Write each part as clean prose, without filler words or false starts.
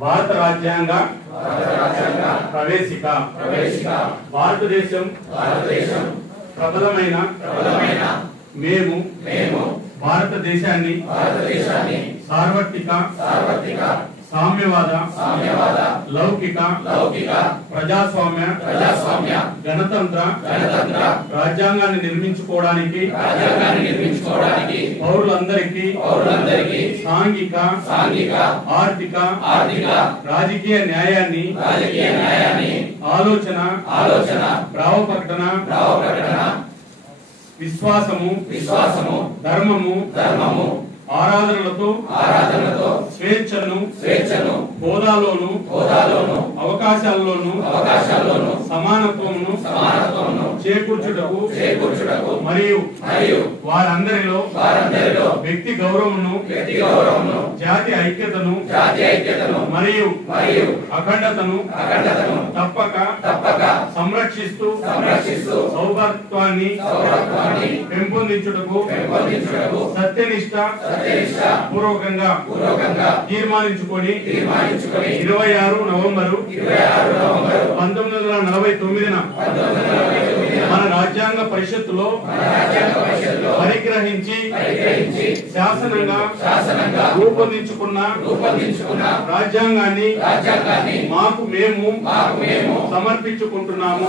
భారత రాజ్యాంగ ప్రవేశిక భారతదేశం ప్రబలమైన మేము భారతదేశాన్ని సార్వత్రిక సామ్యవాద లౌకిక ప్రజాస్వామ్య గణతంత్ర రాజ్యాంగాన్ని నిర్మించుకోవడానికి పౌరులందరికీ సాంఘిక ఆర్థిక రాజకీయ న్యాయాన్ని ఆలోచన భావప్రకటన విశ్వాసము ధర్మము ఆరాధనలతో స్వేచ్ఛను హోదాలోను అవకాశాల్లోను సమానత్వమును చేకూర్చుటకు మరియు వారందరిలో వ్యక్తి గౌరవమును జాతి ఐక్యతను మరియు అఖండతను తప్పక సంరక్షిస్తూ సౌభాగ్యాన్ని పెంపొందించుటకు సత్యనిష్ట పూర్వకంగా తీర్మానించుకొని 26 నవంబరు 1949 మన రాజ్యాంగ పరిషత్తులో పరిగ్రహించి శాసనంగా రూపొందించుకున్న రాజ్యాంగాన్ని మాకు మేము సమర్పించుకుంటున్నాము.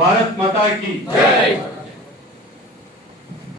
భారత్ మాతాకి జై.